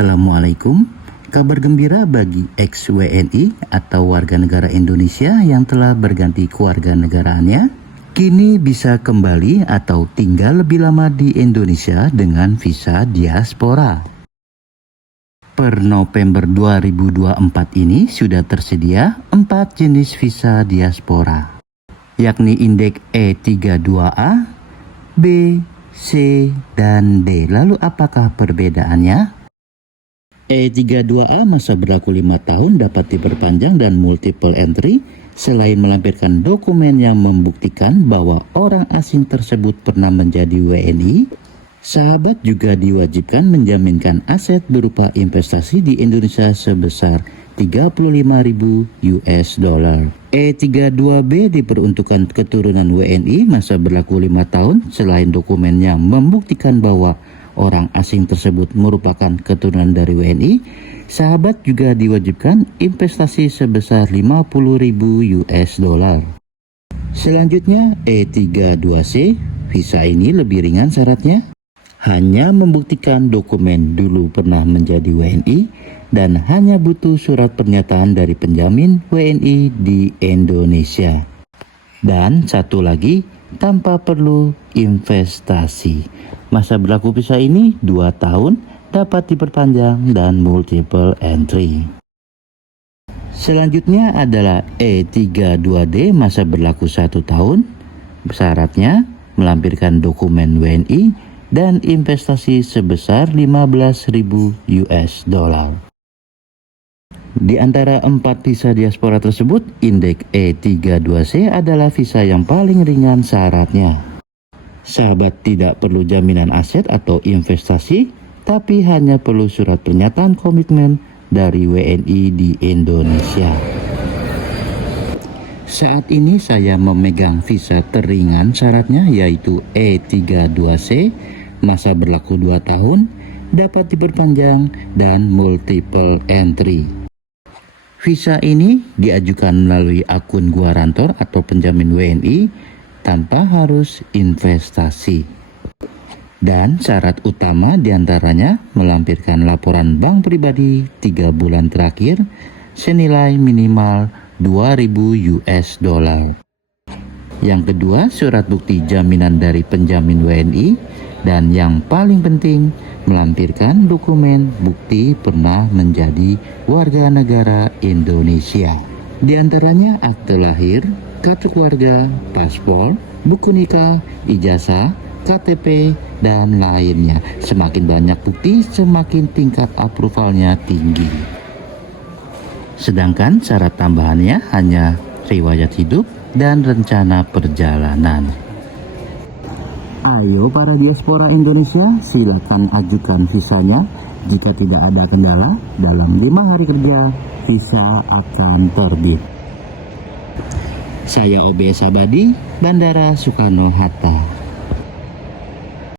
Assalamualaikum. Kabar gembira bagi ex-WNI atau warga negara Indonesia yang telah berganti kewarganegaraannya, kini bisa kembali atau tinggal lebih lama di Indonesia dengan visa diaspora. Per November 2024 ini sudah tersedia 4 jenis visa diaspora, yakni indeks E32A, B, C, dan D. Lalu apakah perbedaannya? E32A masa berlaku 5 tahun, dapat diperpanjang dan multiple entry. Selain melampirkan dokumen yang membuktikan bahwa orang asing tersebut pernah menjadi WNI, sahabat juga diwajibkan menjaminkan aset berupa investasi di Indonesia sebesar 35.000 US dollar. E32B diperuntukkan keturunan WNI, masa berlaku 5 tahun. Selain dokumen yang membuktikan bahwa orang asing tersebut merupakan keturunan dari WNI, sahabat juga diwajibkan investasi sebesar 50.000 US dollar. Selanjutnya E32C, visa ini lebih ringan syaratnya. Hanya membuktikan dokumen dulu pernah menjadi WNI dan hanya butuh surat pernyataan dari penjamin WNI di Indonesia. Dan satu lagi, tanpa perlu investasi. Masa berlaku visa ini 2 tahun, dapat diperpanjang dan multiple entry. Selanjutnya adalah E32D, masa berlaku 1 tahun. Syaratnya melampirkan dokumen WNI dan investasi sebesar 15.000 US dollar. Di antara 4 visa diaspora tersebut, indeks E32C adalah visa yang paling ringan syaratnya. Sahabat tidak perlu jaminan aset atau investasi, tapi hanya perlu surat pernyataan komitmen dari WNI di Indonesia. Saat ini saya memegang visa terringan syaratnya, yaitu E32C, masa berlaku 2 tahun, dapat diperpanjang dan multiple entry. Visa ini diajukan melalui akun guarantor atau penjamin WNI tanpa harus investasi. Dan syarat utama diantaranya melampirkan laporan bank pribadi 3 bulan terakhir senilai minimal 2.000 US dollar. Yang kedua, surat bukti jaminan dari penjamin WNI. Dan yang paling penting, melampirkan dokumen bukti pernah menjadi warga negara Indonesia. Di antaranya akte lahir, kartu keluarga, paspor, buku nikah, ijazah, KTP, dan lainnya. Semakin banyak bukti, semakin tingkat approvalnya tinggi. Sedangkan syarat tambahannya hanya riwayat hidup dan rencana perjalanan. Ayo para diaspora Indonesia, silakan ajukan visanya. Jika tidak ada kendala, dalam 5 hari kerja visa akan terbit. Saya OBS Abadi, Bandara Soekarno-Hatta.